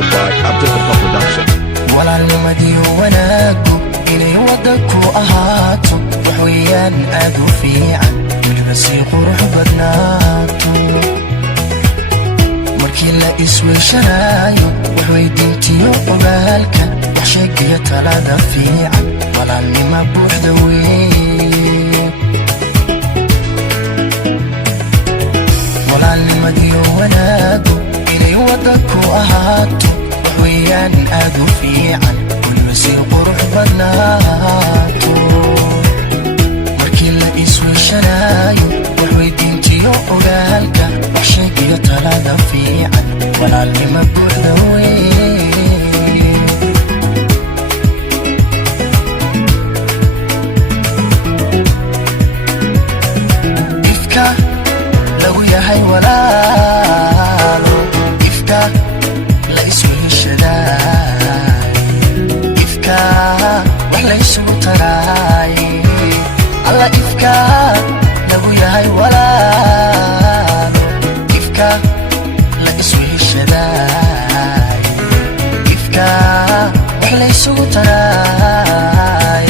Exclusive by Abdullah Production. walaalnimadii wanaagu inay wada ku ahaato wax weeyaan aad u fiican weliba sii qurux badnaato markii la isweyshanaayo wax weydiintiyo ogaalka wax sheegiyo talada fiican walaalnima buuxda weeye walaalnimadii wanaagu inay wada ku ahaato wax weeyaan aad u fiican weliba sii qurux badnaato markii la isweyshanaayo wax weydiintiyo ogaalka wax sheegiyo talada fiican walaalnima buuxda weeye ifka lagu yahay walaalo ifka la isweeshadaay ifka wax la isugu taraay alla ifka lagu yahay walaalo ifka la isweeshadaay ifka wax la isugu taraay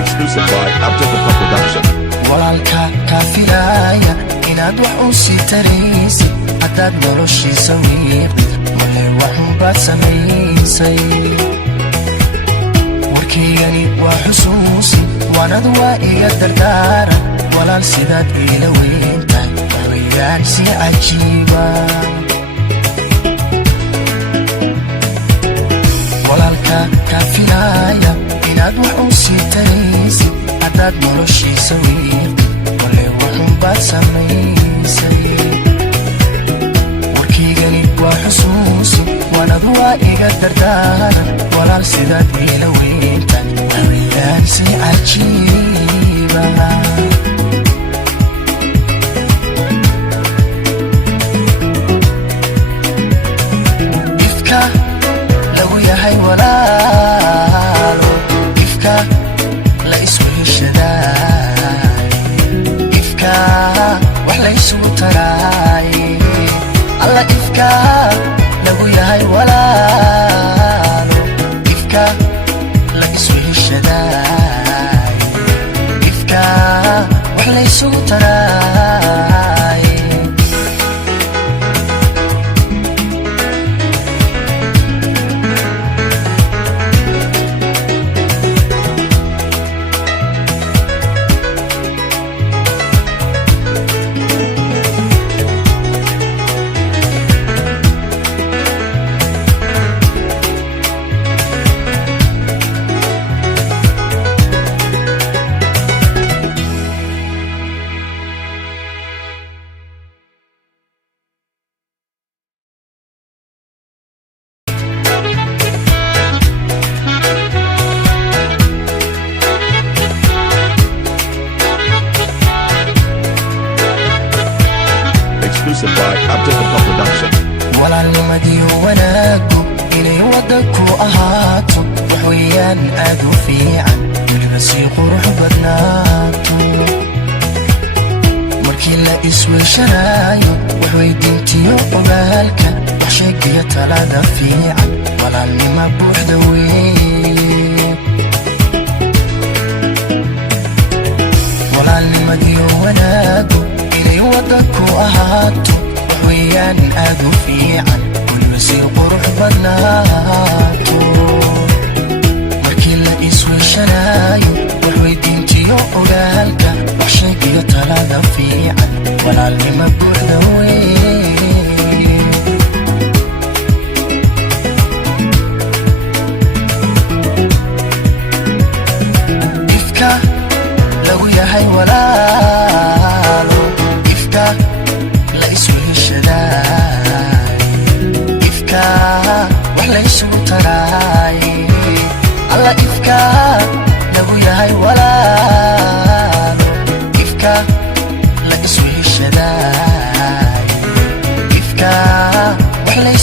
Exclusive by Abdullah Production. walaalka kaafiraya inaad wax u sii taraysid haddaad noloshiisa wiiqdid male waxunbaad samaysay warkaygani waa xusuusi waanad waa iga dardaaran walaal sidaad iila weyntahay waxweeyaan si cajiiba walaalka kaafiraya inaad wax u sii taraysid haddaad noloshiisa wiiqdid male waxunbaad samaysay warkaygani waa xusuusi waanad waa iga dardaaran walaal sidaad iila weyntahay waxweeyaan si cajiiba ifka lagu yahay walaalo ifka la isweeshadaay ifka wax la isugu taraay alla ifka lagu yahay walaalo ifka la isweeshadaay ifka wax la isugu taraay Exclusive by Abdullah Production. walaalnimadii wanaagu inay wada ku ahaato wax weeyaan aad u fiican weliba sii qurux badnaato markii la isweyshanaayo wax weydiintiyo ogaalka wax sheegiyo talada fiican walaalnima buuxda weeye walaalnimadii wanaagu inay wada ku ahaato wax weeyaan aad u fiican weliba sii qurux badnaato markii la isweyshanaayo wax weydiintiyo ogaalka wax sheegiyo talada fiican walaalnima buuxda weeye ifka lagu yahay walaalo ifka